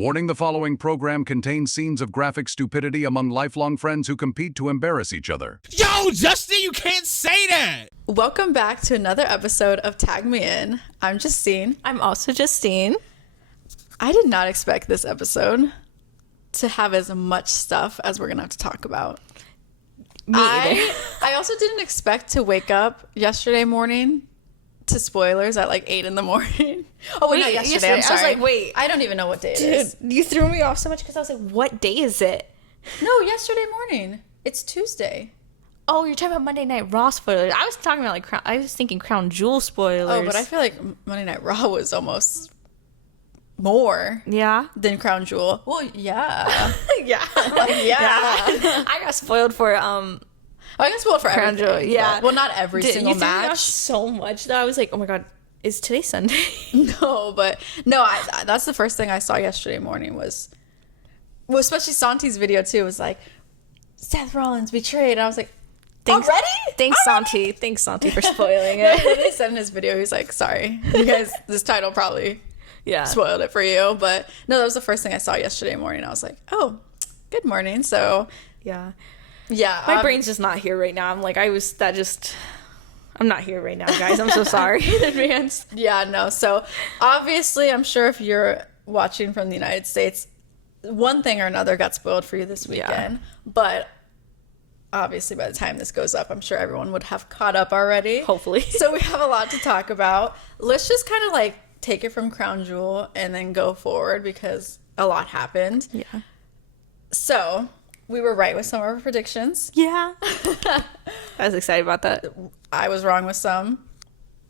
Warning: the following program contains scenes of graphic stupidity among lifelong friends who compete to embarrass each other. Yo, Justin, you can't say that! Welcome back to another episode of Tag Me In. I'm Justine. I'm also Justine. I did not expect this episode to have as much stuff as we're going to have to talk about. Me either. I also didn't expect to wake up yesterday morning to spoilers at like 8 in the morning. Oh, wait, not yesterday. I'm sorry. I was like, wait. I don't even know what day it is. You threw me off so much because I was like, what day is it? No, yesterday morning. It's Tuesday. Oh, you're talking about Monday Night Raw spoilers. I was talking about like I was thinking Crown Jewel spoilers. Oh, but I feel like Monday Night Raw was almost more than Crown Jewel. Well, yeah. yeah. Like, yeah. I got spoiled for I got spoiled for Crown everything. Jewel, yeah. Well, not every single you threw me off match. so much that I was like, oh my god, is today Sunday? No, but no, that's the first thing I saw yesterday morning was especially Santi's video too, was like, Seth Rollins betrayed. And I was like, already? Thanks, Santi. Thanks, Santi, for spoiling it. They said in his video, he's like, sorry, you guys, this title probably spoiled it for you. But no, that was the first thing I saw yesterday morning. I was like, oh, good morning. So yeah. My brain's just not here right now. I'm like, I'm not here right now, guys. I'm so sorry in advance. Yeah, no. So obviously, I'm sure if you're watching from the United States, one thing or another got spoiled for you this weekend. Yeah. But obviously, by the time this goes up, I'm sure everyone would have caught up already. Hopefully. So we have a lot to talk about. Let's just kind of like take it from Crown Jewel and then go forward because a lot happened. Yeah. So we were right with some of our predictions. Yeah. I was excited about that. I was wrong with some.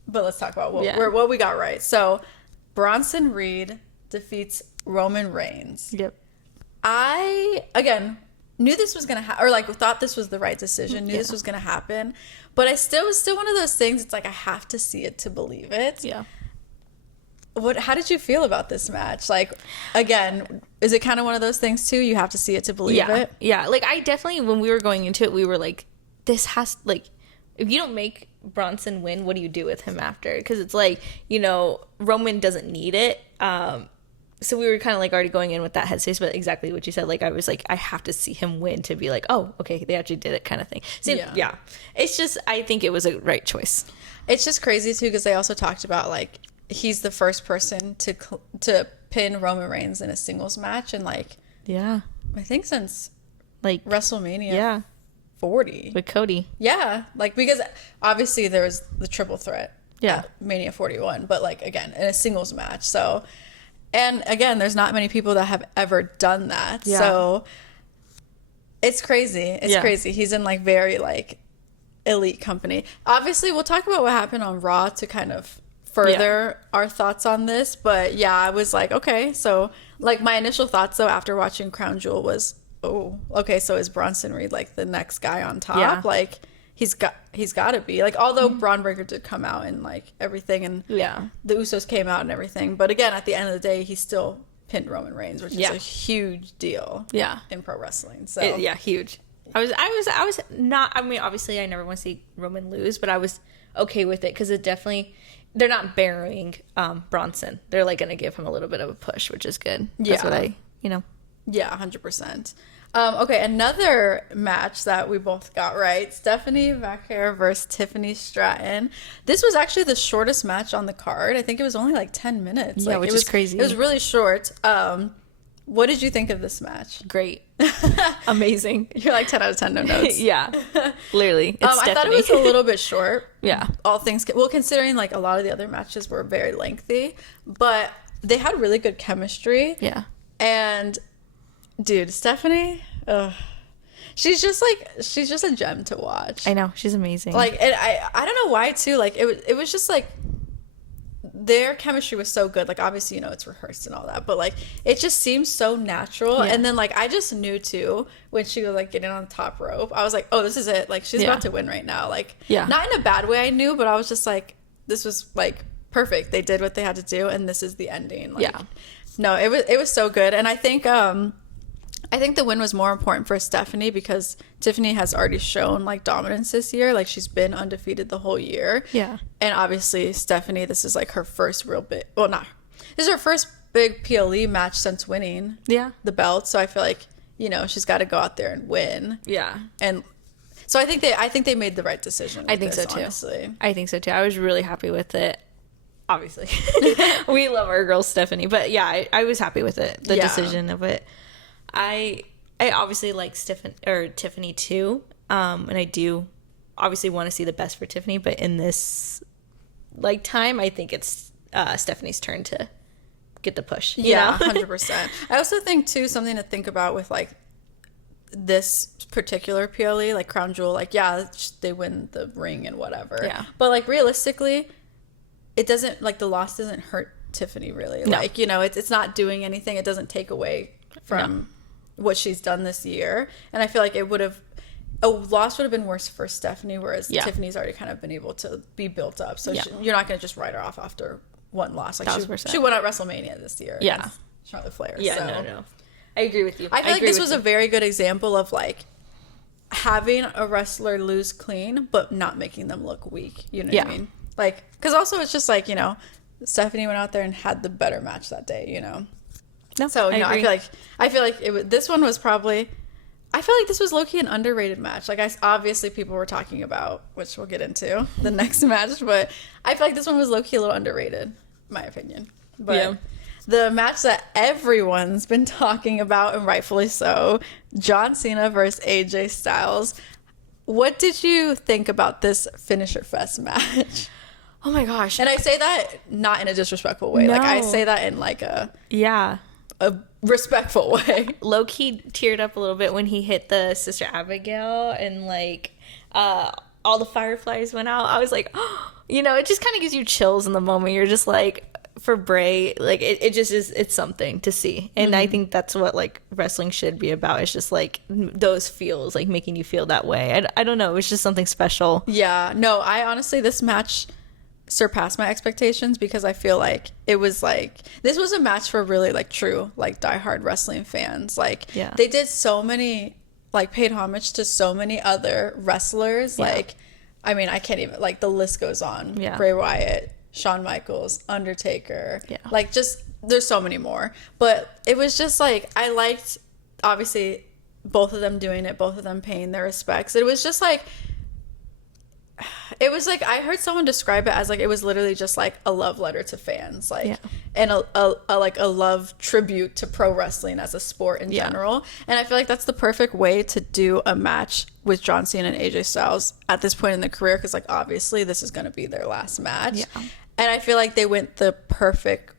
But let's talk about what we got right. So Bronson Reed defeats Roman Reigns. Yep. I, again, knew this was going to happen, or like thought this was the right decision, knew this was going to happen. But it was still one of those things, it's like I have to see it to believe it. Yeah. How did you feel about this match? Like, again, is it kind of one of those things too? You have to see it to believe it? Yeah. Like, I definitely, when we were going into it, we were like, this has, like, if you don't make Bronson win, what do you do with him after? Because it's like, Roman doesn't need it. So we were kind of like already going in with that headspace, but exactly what you said. Like, I was like, I have to see him win to be like, oh, okay, they actually did it kind of thing. So, yeah. It's just, I think it was a right choice. It's just crazy too, because they also talked about like, he's the first person to pin Roman Reigns in a singles match, and like, I think since like WrestleMania 40 with Cody. Yeah, like because obviously there was the triple threat. At Mania 41, but like again in a singles match. So, and again, there's not many people that have ever done that. Yeah. So it's crazy. It's crazy. He's in like very like elite company. Obviously, we'll talk about what happened on Raw to kind of further our thoughts on this, but I was like, okay, so like my initial thoughts though after watching Crown Jewel was, oh, okay, so is Bronson Reed like the next guy on top? Like he's got to be like, although Braun Breaker did come out and like everything, and the Usos came out and everything, but again at the end of the day he still pinned Roman Reigns, which is a huge deal in pro wrestling. So huge. I was not, I mean, obviously I never want to see Roman lose, but I was okay with it because it definitely, they're not burying Bronson. They're like going to give him a little bit of a push, which is good. That's what I. Yeah, 100%. Okay, another match that we both got right. Stephanie Vaquer versus Tiffany Stratton. This was actually the shortest match on the card. I think it was only like 10 minutes. Yeah, which is crazy. It was really short. What did you think of this match? Great. Amazing. You're like 10 out of 10, no notes. Yeah. Literally. I thought it was a little bit short. Yeah. All things, well, considering like a lot of the other matches were very lengthy, but they had really good chemistry. Yeah. And dude, Stephanie, she's just a gem to watch. I know. She's amazing. Like, and I don't know why too. Like it was just like, their chemistry was so good. Like obviously it's rehearsed and all that, but like it just seems so natural. And then like I just knew too when she was like getting on the top rope, I was like, oh, this is it, like she's about to win right now. Like not in a bad way, I knew, but I was just like, this was like perfect. They did what they had to do and this is the ending. Like, no, it was so good. And I think the win was more important for Stephanie because Tiffany has already shown like dominance this year. Like she's been undefeated the whole year. Yeah. And obviously Stephanie, this is like her first real big, well, not, this is her first big PLE match since winning the belt. So I feel like, she's got to go out there and win. Yeah. And so I think they made the right decision. I think so too. Honestly. I think so too. I was really happy with it. Obviously. We love our girl Stephanie, but yeah, I was happy with it. The decision of it. I obviously like Tiffany too. And I do obviously want to see the best for Tiffany, but in this time, I think it's Stephanie's turn to get the push. Yeah, 100%. I also think too, something to think about with like this particular PLE, like Crown Jewel, like they win the ring and whatever. Yeah. But like realistically, it doesn't, like, the loss doesn't hurt Tiffany really. No. Like, it's not doing anything. It doesn't take away from what she's done this year. And I feel like a loss would have been worse for Stephanie, whereas Tiffany's already kind of been able to be built up. So you're not going to just write her off after one loss. Like she won at WrestleMania this year. Yeah. Charlotte Flair. Yeah, so. No. I agree with you. I feel like this was a very good example of like having a wrestler lose clean, but not making them look weak. You know what I mean? Like, because also it's just like, Stephanie went out there and had the better match that day, No, so I feel like this one was probably, I feel like this was low-key an underrated match. Like, obviously people were talking about, which we'll get into the next match, but I feel like this one was low-key a little underrated, in my opinion. But the match that everyone's been talking about, and rightfully so, John Cena versus AJ Styles. What did you think about this Finisher Fest match? Oh my gosh. And I say that not in a disrespectful way. No. Like, I say that in like a respectful way. Low-key teared up a little bit when he hit the Sister Abigail and like all the fireflies went out. I was like, it just kind of gives you chills in the moment. You're just like, for Bray, like it just is, it's something to see. And I think that's what like wrestling should be about. It's just like those feels, like making you feel that way. I don't know. It's just something special. Yeah. No, I honestly, this match surpassed my expectations because I feel like it was like, this was a match for really like true like diehard wrestling fans. Like they did so many, like paid homage to so many other wrestlers. Like, I mean, I can't even, like the list goes on. Bray Wyatt, Shawn Michaels, Undertaker, like just there's so many more. But it was just like, I liked obviously both of them doing it, both of them paying their respects. It was just like, it was like, I heard someone describe it as like, it was literally just like a love letter to fans, like, and a love tribute to pro wrestling as a sport in general. And I feel like that's the perfect way to do a match with John Cena and AJ Styles at this point in their career, because like obviously this is going to be their last match. And I feel like they went the perfect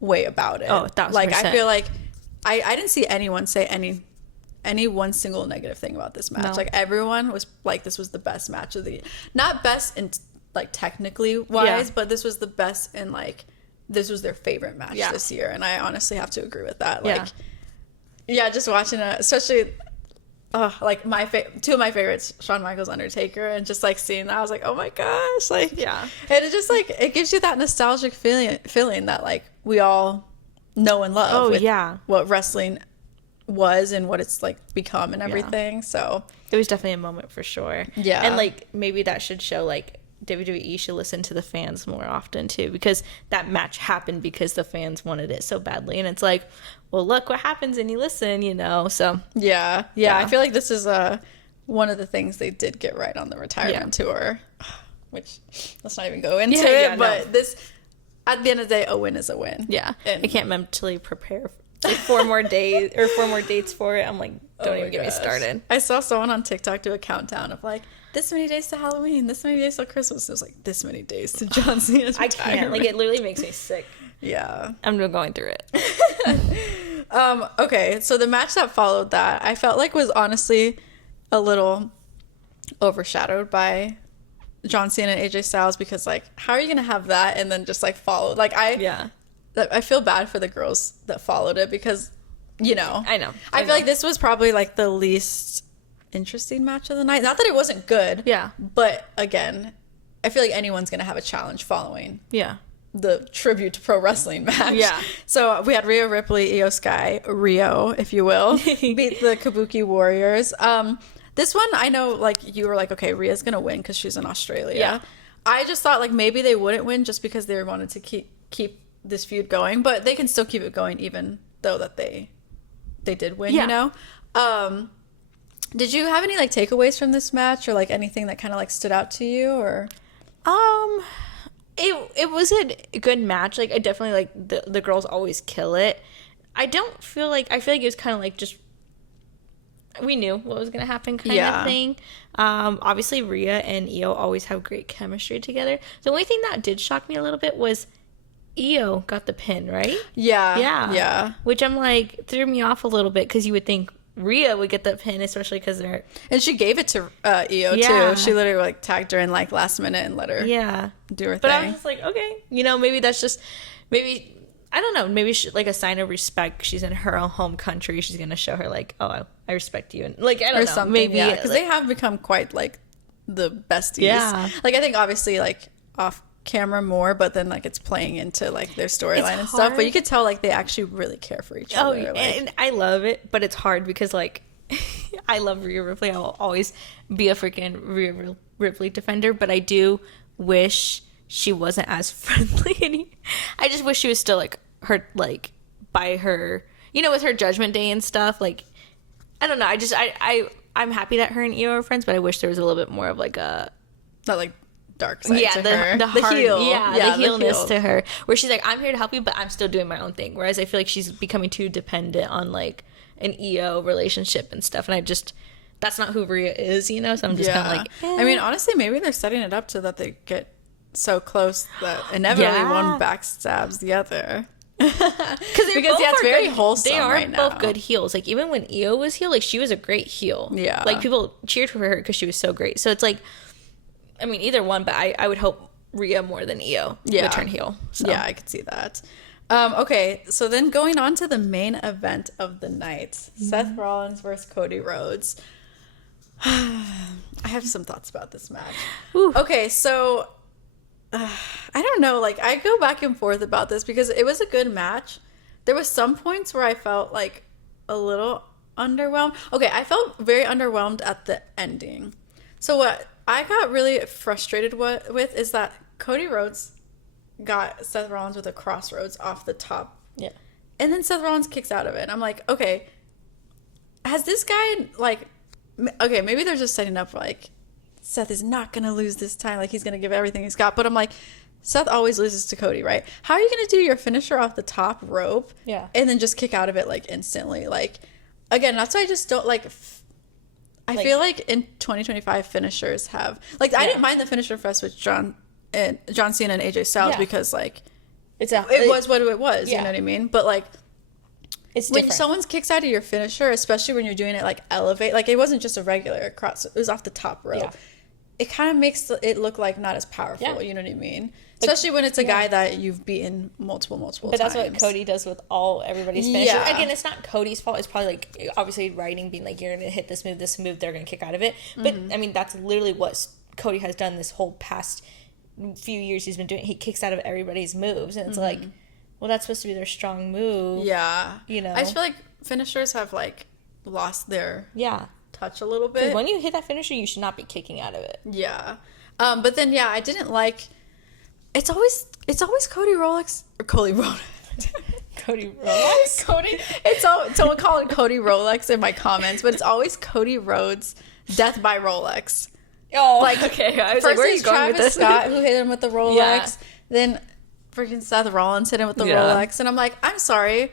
way about it. Oh, 1,000%. Like, I feel like I didn't see anyone say any one single negative thing about this match. No. Like, everyone was like, this was the best match of the year. Not best in like technically wise, but this was the best in like, this was their favorite match this year. And I honestly have to agree with that. Like, just watching it, especially like two of my favorites, Shawn Michaels, Undertaker, and just like seeing that, I was like, oh my gosh, like, and it just like, it gives you that nostalgic feeling that like we all know and love what wrestling was and what it's like become and everything. So it was definitely a moment for sure. And like maybe that should show like WWE should listen to the fans more often too, because that match happened because the fans wanted it so badly. And it's like, well, look what happens and you listen, so I feel like this is one of the things they did get right on the retirement tour, which let's not even go into it, but this, at the end of the day, a win is a win. And I can't mentally prepare like 4 more days or 4 more dates for it. I'm like, don't even get me started. I saw someone on TikTok do a countdown of like, this many days to Halloween, this many days till Christmas. It was like, this many days to John Cena's retirement. I can't. Like, it literally makes me sick. I'm going through it. Okay, so the match that followed that, I felt like was honestly a little overshadowed by John Cena and AJ Styles, because like, how are you gonna have that and then just like follow? Like, I feel bad for the girls that followed it, because I know. I feel like this was probably like the least interesting match of the night. Not that it wasn't good. But again, I feel like anyone's gonna have a challenge following the tribute to pro wrestling match. So we had Rhea Ripley, Io Sky, Rio, if you will, beat the Kabuki Warriors. This one, I know, like, you were like, okay, Rhea's gonna win because she's in Australia. I just thought like maybe they wouldn't win just because they wanted to keep this feud going, but they can still keep it going even though that they did win, you know? Did you have any like takeaways from this match, or like anything that kind of like stood out to you, or? It was a good match. Like, I definitely like the girls always kill it. I feel like it was kind of like just we knew what was gonna happen kind of thing. Obviously Rhea and Io always have great chemistry together. The only thing that did shock me a little bit was Io got the pin, right? Yeah. Which I'm like, threw me off a little bit, because you would think Rhea would get the pin, especially because they're... And she gave it to Io, too. She literally, like, tagged her in, like, last minute and let her do her thing. But I was just like, okay. You know, maybe that's just... Maybe... I don't know. Maybe she, like, a sign of respect. She's in her own home country. She's going to show her, like, oh, I respect you. And, like, I don't know. Something, maybe... Because they have become quite, like, the besties. Yeah. Like, I think, obviously, like, off camera more, but then like it's playing into like their storyline and stuff, but you could tell like they actually really care for each other. Like, and I love it, but it's hard because like I love Rhea Ripley. I will always be a freaking Rhea Ripley defender, but I do wish she wasn't as friendly. I just wish she was still like her, like by her, you know, with her Judgment Day and stuff. Like, I don't know. I'm happy that her and Io are friends, but I wish there was a little bit more of like a not like dark side to her. The heel. The heelness heel to her, where she's like, I'm here to help you, but I'm still doing my own thing. Whereas I feel like she's becoming too dependent on like an Io relationship and stuff, and that's not who Rhea is, you know. So I'm just kind of like, I mean, honestly, maybe they're setting it up so that they get so close that inevitably one backstabs the other. Because it's very wholesome. They are right now. both good heels. Like even when Io was heel, like she was a great heel. Yeah, like people cheered for her because she was so great. So it's like, I mean, either one, but I would hope Rhea more than Io would turn heel. So. Yeah, I could see that. Okay, so then going on to the main event of the night, Seth Rollins versus Cody Rhodes. I have some thoughts about this match. Ooh. Okay, so I don't know. Like, I go back and forth about this because it was a good match. There was some points where I felt like a little underwhelmed. Okay, I felt very underwhelmed at the ending. So what I got really frustrated with is that Cody Rhodes got Seth Rollins with a crossroads off the top. Yeah. And then Seth Rollins kicks out of it. I'm like, okay, has this guy, like, okay, maybe they're just setting up, like, Seth is not going to lose this time. Like, he's going to give everything he's got. But I'm like, Seth always loses to Cody, right? How are you going to do your finisher off the top rope? Yeah. And then just kick out of it, like, instantly? Like, again, that's why I just don't, like... I feel like in 2025 finishers have I didn't mind the finisher fest with John Cena and AJ Styles because like it was what it was, you know what I mean? But like it's when someone kicks out of your finisher, especially when you're doing it like elevate, like it wasn't just a regular cross, it was off the top rope. Yeah. It kind of makes it look like not as powerful, you know what I mean? Especially when it's a guy that you've beaten multiple times. But that's what Cody does with everybody's finisher. Yeah. Again, it's not Cody's fault. It's probably like obviously writing being like, you're going to hit this move, they're going to kick out of it. But I mean, that's literally what Cody has done this whole past few years he's been doing. He kicks out of everybody's moves. And it's like, well, that's supposed to be their strong move. Yeah. You know? I just feel like finishers have like lost their touch a little bit. When you hit that finisher, you should not be kicking out of it. Yeah. But then, I didn't like... It's always Cody Rolex or Cody Rolex. Cody Rolex. Cody. Someone call it Cody Rolex in my comments, but it's always Cody Rhodes' death by Rolex. Oh, like okay. I was first like, where are you going Travis with this? Scott who hit him with the Rolex. Then freaking Seth Rollins hit him with the Rolex, and I'm like, I'm sorry,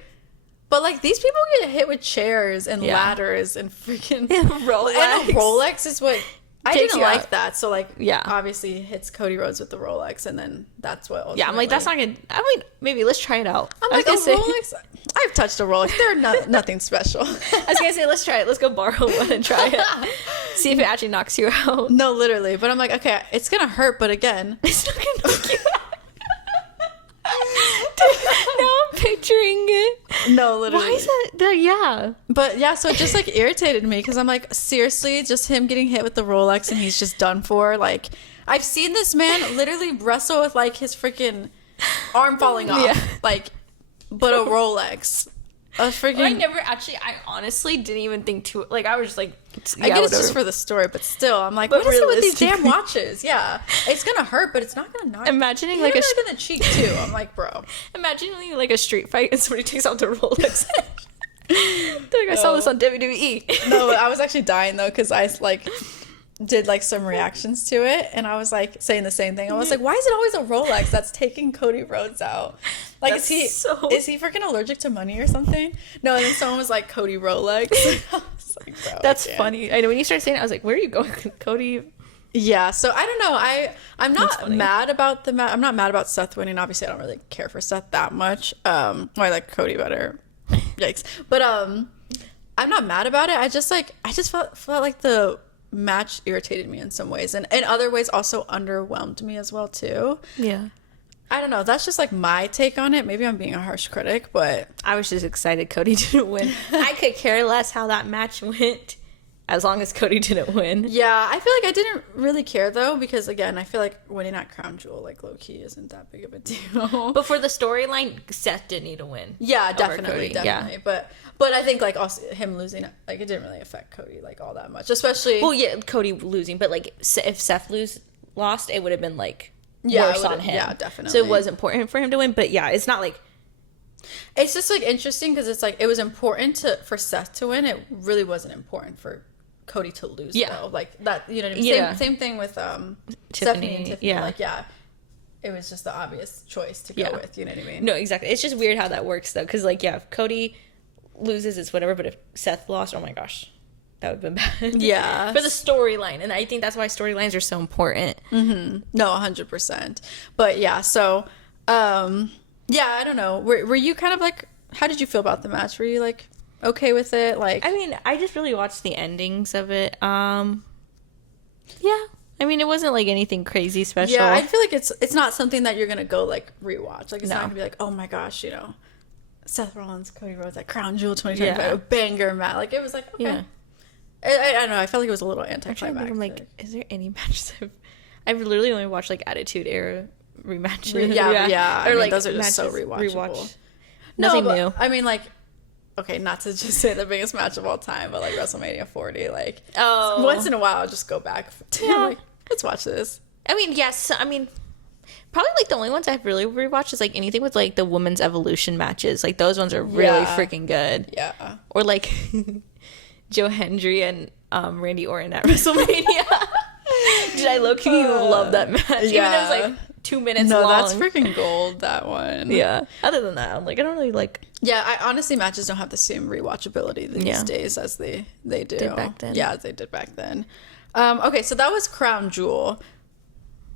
but like these people get hit with chairs and ladders and freaking Rolex. And a Rolex is what. I didn't like out. that. So, like, obviously he hits Cody Rhodes with the Rolex, and then that's what ultimately... Yeah, I'm like, that's not good. I mean, maybe let's try it out. I'm like, a Rolex? I've touched a Rolex. They're nothing special. I was going to say, let's try it. Let's go borrow one and try it. See if it actually knocks you out. No, literally. But I'm like, okay, it's going to hurt, but again... It's not going to knock you out. Now I'm picturing it. No, literally. Why is that? Yeah. But yeah, so it just like irritated me because I'm like, seriously, just him getting hit with the Rolex and he's just done for. Like, I've seen this man literally wrestle with like his freaking arm falling off. Yeah. Like, but a Rolex. A freaking... I honestly didn't even think to, like, I was just like, I get it's just for the story, but still, I'm like, what is it with these damn watches? Yeah, it's gonna hurt, but it's not gonna knock. Imagining like in the cheek too. I'm like, bro. Imagining like a street fight and somebody takes out the Rolex. They're like, I saw this on WWE. No, I was actually dying though because I like did like some reactions to it, and I was like saying the same thing. I was like, why is it always a Rolex that's taking Cody Rhodes out? Like, is he freaking allergic to money or something? No, and then someone was like, Cody Rolex. I was like, bro, that's funny. I know when you started saying it, I was like, where are you going, Cody? Yeah, so I don't know. I'm not mad about the I'm not mad about Seth winning. Obviously, I don't really care for Seth that much. Well, I like Cody better. Yikes. But I'm not mad about it. I just felt like the match irritated me in some ways, and in other ways also underwhelmed me as well too. Yeah. I don't know. That's just like my take on it. Maybe I'm being a harsh critic, but I was just excited Cody didn't win. I could care less how that match went as long as Cody didn't win. Yeah, I feel like I didn't really care though, because again, I feel like winning at Crown Jewel, like low key, isn't that big of a deal. But for the storyline, Seth did need to win. Yeah, definitely. Yeah. But I think like also him losing, like it didn't really affect Cody like all that much, especially. Well, yeah, Cody losing, but like if Seth lost, it would have been like worse on him. Yeah, definitely. So it was important for him to win, but yeah, it's not like. It's just like interesting because it's like it was important for Seth to win. It really wasn't important for Cody to lose though. Like that, you know what I mean? Yeah. Same thing with Tiffany. Stephanie and Tiffany. Yeah. Like it was just the obvious choice to go with, you know what I mean? No, exactly. It's just weird how that works though, because like if Cody loses, it's whatever, but if Seth lost, oh my gosh, that would have been bad. Yeah. For the storyline, and I think that's why storylines are so important. Mm-hmm. No, 100%. But yeah, so I don't know. Were you kind of like, how did you feel about the match? Were you like okay with it? Like, I mean, I just really watched the endings of it. Yeah, I mean, it wasn't like anything crazy special. Yeah, I feel like it's not something that you're gonna go like rewatch. Like it's not gonna be like, oh my gosh, you know, Seth Rollins, Cody Rhodes at Crown Jewel 2025, a banger match. Like it was like, okay. Yeah. I don't know. I felt like it was a little anticlimactic. I'm like, is there any matches I've literally only watched like Attitude Era rematches. Yeah. Or I mean, like those are just so rewatchable. Nothing but, new. I mean, like, okay, not to just say the biggest match of all time, but like WrestleMania 40, like once in a while I'll just go back to like, let's watch this. I mean, yes. I mean, probably like the only ones I've really rewatched is like anything with like the women's evolution matches. Like those ones are really freaking good. Yeah. Or like Joe Hendry and Randy Orton at WrestleMania. Did I low-key love that match? Yeah. Even though it was like 2 minutes long. No, that's freaking gold, that one. Yeah. Other than that, I'm like, I don't really like... Yeah, honestly, matches don't have the same rewatchability these days as they do. Did back then. Yeah, as they did back then. Okay, so that was Crown Jewel.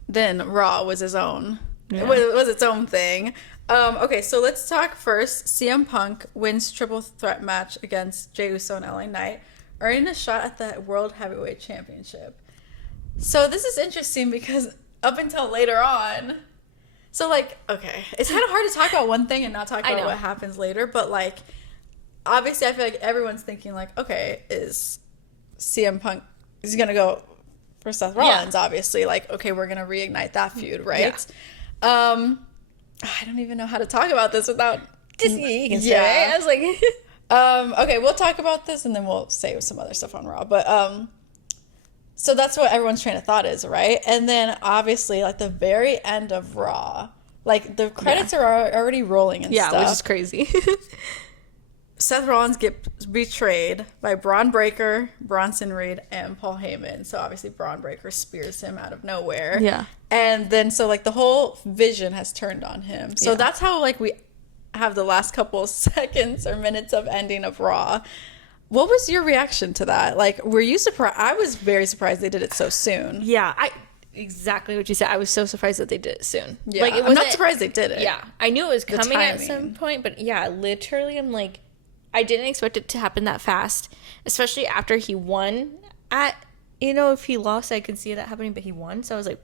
Then Raw was his own. Yeah. It was its own thing. Okay, so let's talk first. CM Punk wins triple threat match against Jey Uso and LA Knight, earning a shot at the World Heavyweight Championship. So this is interesting because up until later on, so like, okay, it's kind of hard to talk about one thing and not talk about what happens later, but like, obviously I feel like everyone's thinking like, okay, is CM Punk, is he going to go for Seth Rollins, obviously, like, okay, we're going to reignite that feud, right? Yeah. I don't even know how to talk about this without just you can say. I was like okay, we'll talk about this and then we'll say some other stuff on Raw, but so that's what everyone's train of thought is, right? And then obviously like the very end of Raw, like the credits are already rolling and stuff. Yeah, which is crazy. Seth Rollins gets betrayed by Braun Breaker, Bronson Reed, and Paul Heyman. So obviously Braun Breaker spears him out of nowhere. Yeah. And then so like the whole vision has turned on him. So that's how like we have the last couple seconds or minutes of ending of Raw. What was your reaction to that? Like, were you surprised? I was very surprised they did it so soon. Yeah, exactly what you said. I was so surprised that they did it soon. Yeah, like, I'm not surprised they did it. Yeah, I knew it was coming at some point, but yeah, literally, I'm like, I didn't expect it to happen that fast, especially after he won. If he lost, I could see that happening, but he won, so I was like,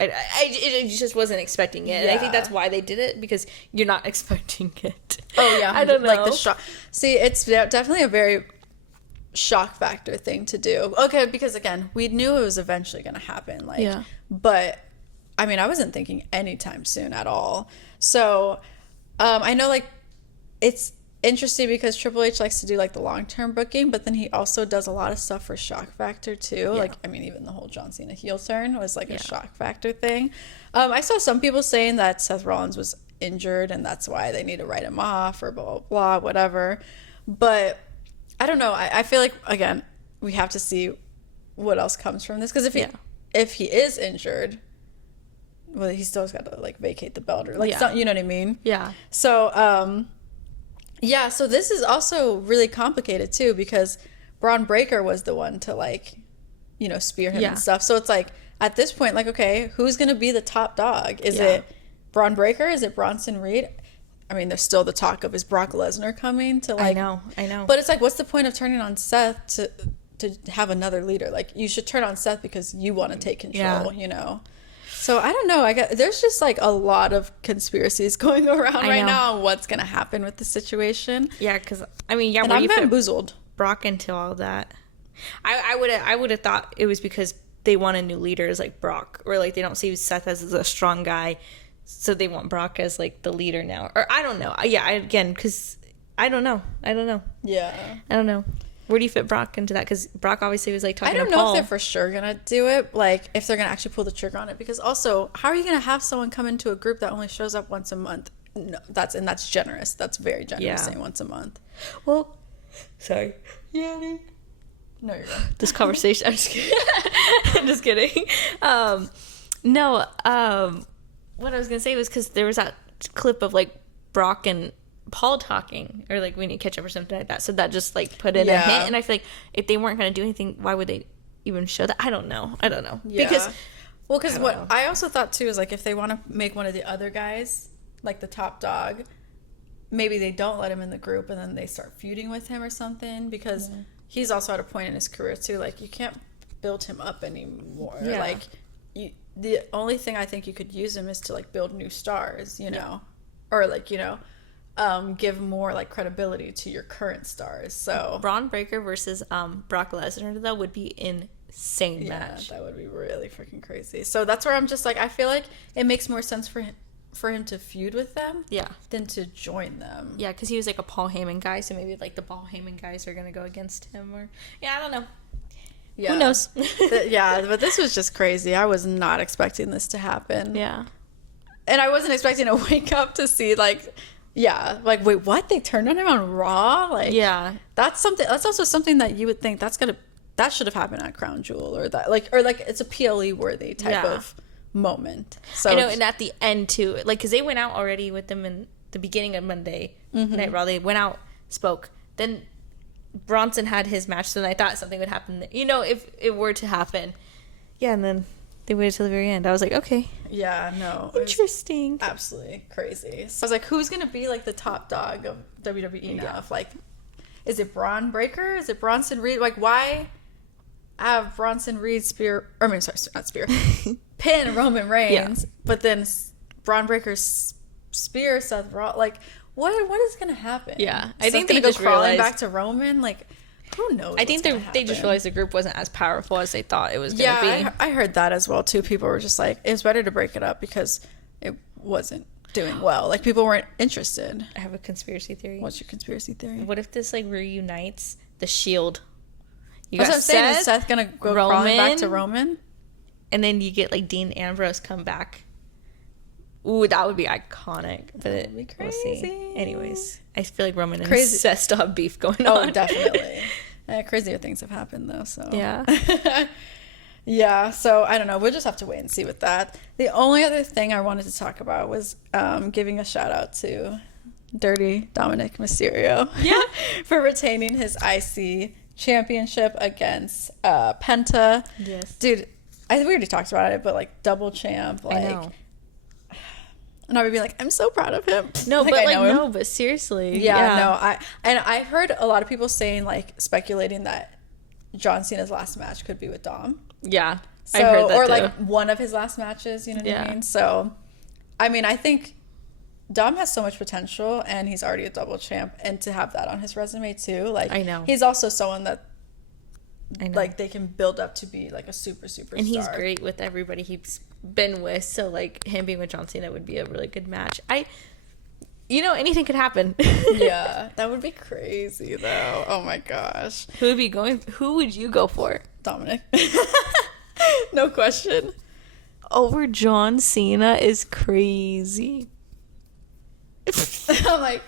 I just wasn't expecting it, and I think that's why they did it, because you're not expecting it. Oh yeah, I don't know. Like the shock. See, it's definitely a very shock factor thing to do. Okay, because again, we knew it was eventually going to happen. Like, but I mean, I wasn't thinking anytime soon at all. So, I know like it's interesting because Triple H likes to do like the long-term booking, but then he also does a lot of stuff for shock factor too. Like, I mean, even the whole John Cena heel turn was like a shock factor thing. I saw some people saying that Seth Rollins was injured and that's why they need to write him off or blah, blah, blah, whatever. But I don't know. I feel like, again, we have to see what else comes from this. Because if he is injured, well, he still's got to like vacate the belt or like, you know what I mean? Yeah. So, yeah, so this is also really complicated too because Braun Breaker was the one to like, you know, spear him and stuff. So it's like at this point, like, okay, who's gonna be the top dog? Is it Braun Breaker? Is it Bronson Reed? I mean, there's still the talk of is Brock Lesnar coming to like. I know. But it's like, what's the point of turning on Seth to have another leader? Like, you should turn on Seth because you want to take control. You know. So I don't know. There's just like a lot of conspiracies going around right now on what's gonna happen with the situation. Yeah, because I mean, and I'm bamboozled. Brock into all that. I would have thought it was because they wanted new leaders like Brock, or like they don't see Seth as a strong guy, so they want Brock as like the leader now. Or I don't know. Yeah, because I don't know. Yeah, I don't know. Where do you fit Brock into that? Because Brock obviously was like talking to Paul. I don't know if they're for sure going to do it, like if they're going to actually pull the trigger on it. Because also, how are you going to have someone come into a group that only shows up once a month? No, that's generous. That's very generous saying once a month. Well, sorry. Yeah. No, you're good. This conversation, I'm just kidding. I'm just kidding. No, what I was going to say was because there was that clip of like Brock and Paul talking, or like we need to catch up or something like that, so that just like put in a hint. And I feel like if they weren't going to do anything, why would they even show that? I don't know because what I also thought too is like if they want to make one of the other guys like the top dog, maybe they don't let him in the group and then they start feuding with him or something, because he's also at a point in his career too, like you can't build him up anymore. Like the only thing I think you could use him is to like build new stars, you know, or like, you know, give more like credibility to your current stars. So Braun Breaker versus Brock Lesnar though would be insane match. That would be really freaking crazy. So that's where I'm just like, I feel like it makes more sense for him to feud with them than to join them. Yeah, because he was like a Paul Heyman guy, so maybe like the Paul Heyman guys are gonna go against him, or I don't know. Yeah. Who knows? But this was just crazy. I was not expecting this to happen. Yeah. And I wasn't expecting to wake up to see like wait, what? They turned on him on Raw? Like, that's also something that you would think that should have happened at Crown Jewel, or it's a PLE worthy type of moment. So I know, and at the end too, like, because they went out already with them in the beginning of Monday Night Raw. They went out, spoke, then Bronson had his match, so I thought something would happen, you know, if it were to happen. Yeah, and then they waited till the very end. I was like, okay. Yeah, no. Interesting. Absolutely crazy. So I was like, who's going to be like the top dog of WWE now? Like, is it Braun Breaker? Is it Bronson Reed? Like, why have Bronson Reed pin Roman Reigns, but then Braun Breaker spear Seth Rollins? Like, what is going to happen? Yeah. I think they just crawling back to Roman. Like, who knows? I think they just realized the group wasn't as powerful as they thought it was going to be. Yeah, I heard that as well too. People were just like, it was better to break it up because it wasn't doing well. Like, people weren't interested. I have a conspiracy theory. What's your conspiracy theory? What if this like reunites the Shield? You got Seth. Is Seth gonna go crawling back to Roman? And then you get like Dean Ambrose come back. Ooh, that would be iconic. But that would be crazy. We'll see. Anyways, I feel like Roman and Seth still have beef going on. Oh, definitely. Crazier things have happened though. So yeah. Yeah. So I don't know. We'll just have to wait and see with that. The only other thing I wanted to talk about was giving a shout out to Dirty Dominik Mysterio. Yeah. For retaining his IC championship against Penta. Yes. Dude, we already talked about it, but like double champ. Like, I know. And I would be like, I'm so proud of him. No, but like, no, but seriously. Yeah, no. I heard a lot of people saying, like, speculating that John Cena's last match could be with Dom. Yeah. So, I heard that or too. Like one of his last matches, you know what I mean? So, I mean, I think Dom has so much potential, and he's already a double champ, and to have that on his resume too, like, I know. He's also someone that, like, they can build up to be like a superstar. And he's great with everybody he's been with, so like him being with John Cena would be a really good match. you know, anything could happen. Yeah, that would be crazy though. Oh my gosh. Who would you go for? Dominik. No question. Over John Cena is crazy. I'm like,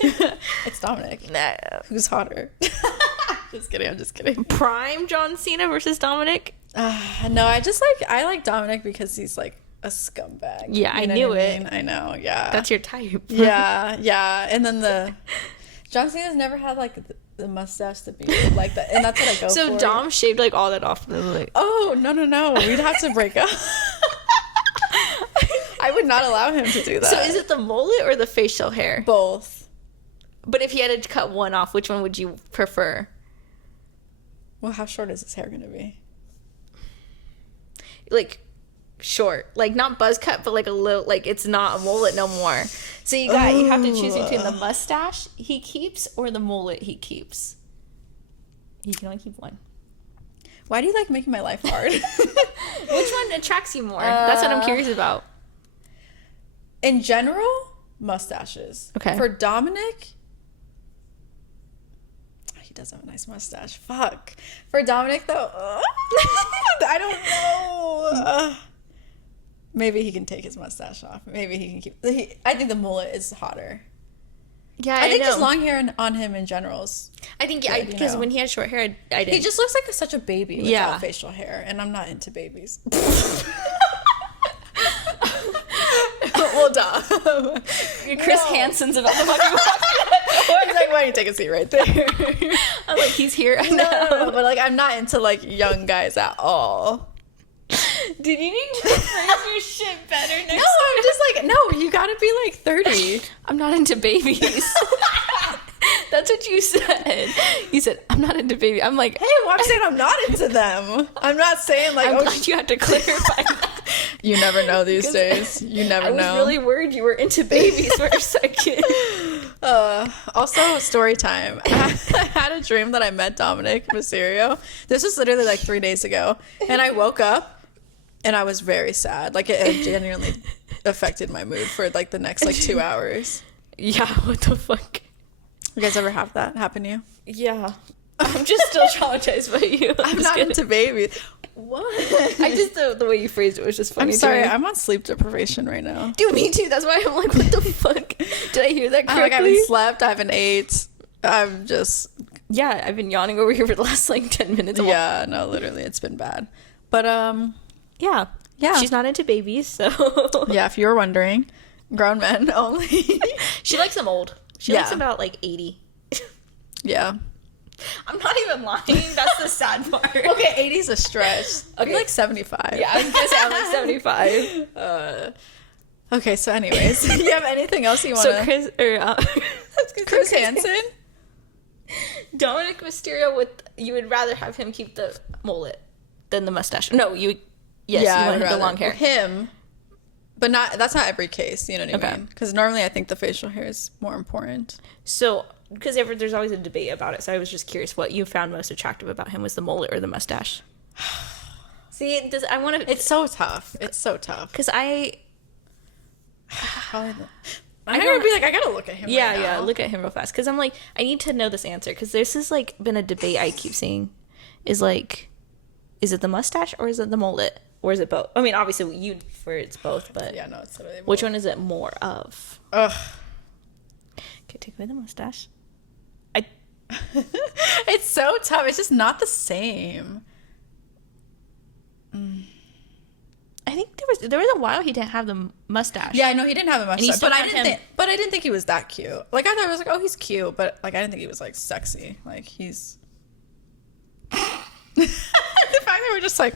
it's Dominik. Nah. Who's hotter? I'm just kidding. Prime John Cena versus Dominik? No, I like Dominik because he's like a scumbag. Yeah, You know I knew what it. mean? I know, yeah. That's your type. Yeah. And then John Cena's never had like the mustache to be like that, and that's what I go for. So Dom shaved like all that off. And like, Oh, no. We'd have to break up. I would not allow him to do that. so is it the mullet or the facial hair? both? But if you had to cut one off, which one would you prefer? Well, how short is his hair going to be? Like short, like not buzz cut, but like a little, like it's not a mullet no more. So you have to choose between the mustache he keeps or the mullet he keeps. You can only keep one. Why do you like making my life hard? Which one attracts you more? That's what I'm curious about. In general, mustaches. Okay. For Dominik, he does have a nice mustache. Fuck. For Dominik, though, I don't know. Maybe he can take his mustache off. Maybe he can keep. I think the mullet is hotter. Yeah, I think know. just long hair on him in general is. I think good, because you know. when he had short hair, I didn't. He just looks like such a baby without Yeah. facial hair, and I'm not into babies. Well, duh. Chris Hansen's about the fucking I was like, why don't you take a seat right there? I'm like, he's here. No, but like, I'm not into like young guys at all. Did you need to phrase your shit better next No, I'm just like, no, you gotta be like 30. I'm not into babies. That's what you said. You said, I'm not into baby. I'm like, Hey, well, I'm saying I'm not into them. I'm not saying like, I'm oh, glad you had to clarify that. you never know these days. You never I was know. really worried you were into babies for a second. Also, story time. I had a dream that I met Dominik Mysterio. This was literally like 3 days ago. And I woke up and I was very sad. Like it genuinely affected my mood for like the next like 2 hours. Yeah, what the fuck? You guys ever have that happen to you? Yeah. I'm just still traumatized by you. I'm not into babies. What? I just, the way you phrased it was just funny. I'm sorry. to me. I'm on sleep deprivation right now. Dude, me too. That's why I'm like, what the fuck? Did I hear that I correctly? haven't slept. I haven't ate. I'm just. Yeah, I've been yawning over here for the last like 10 minutes. Yeah, no, literally, it's been bad. But Yeah. Yeah. She's not into babies, so. yeah, if you were wondering, grown men only. She likes them old. She likes them about like 80. Yeah. I'm not even lying. That's the sad part. Okay, 80's a stretch. Okay. You're like 75. Yeah, I was gonna say I'm like 75. Okay, so anyways, do you have anything else you want So to... Chris, Chris Hansen? Dominik Mysterio, you would rather have him keep the mullet than the mustache. No, you I want would the long hair. Him, but that's not every case, you know what I Okay. mean? Because normally I think the facial hair is more important. So, because there's always a debate about it, so I was just curious what you found most attractive about him was the mullet or the mustache. See, I want to... It's so tough. It's so tough. Because I I'm gonna be like, I gotta look at him. Yeah, right yeah. now. Look at him real fast because I'm like, I need to know this answer because this has like been a debate I keep seeing. Is like, is it the mustache or is it the mullet or is it both? I mean, obviously you for it's both, but Yeah, no, it's literally. which one is it more of? Ugh. Okay, take away the mustache. It's so tough. It's just not the same. I think there was a while he didn't have the mustache. Yeah, I know he didn't have a he mustache, still but I had didn't. him. But I didn't think he was that cute. Like I thought it was like, oh, he's cute, but like I didn't think he was like sexy. Like he's. The fact that we're just like,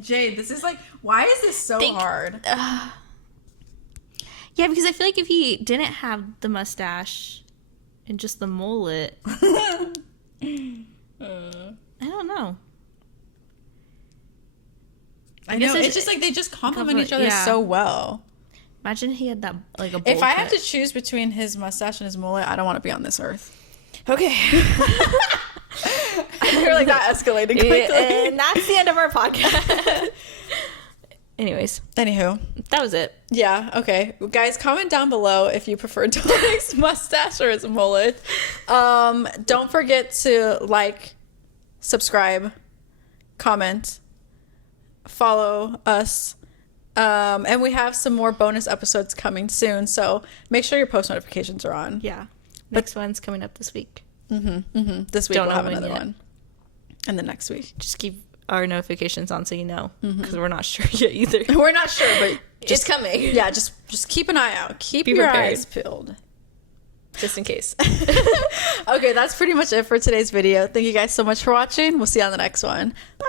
Jade, this is like, why is this so hard? Yeah, because I feel like if he didn't have the mustache and just the mullet, I don't know. I guess know it's it's just like they just complement each other yeah. so well. Imagine he had that like a. If bowl I have cut. to choose between his mustache and his mullet, I don't want to be on this earth. Okay. You're like that escalated quickly. And that's the end of our podcast. Anyways, Anywho, that was it. yeah, okay. Guys, comment down below if you prefer Dominik's mustache or his mullet. Don't forget to like, subscribe, comment, follow us. And we have some more bonus episodes coming soon, so make sure your post notifications are on. Yeah. Next one's coming up this week. This week Don't we'll know have when another yet. one. And the next week. Just keep our notifications on so you know, because we're not sure yet either. We're not sure, but It's coming. yeah, just keep an eye out. Keep Be your prepared. eyes peeled. Just in case. Okay, that's pretty much it for today's video. Thank you guys so much for watching. We'll see you on the next one. Bye.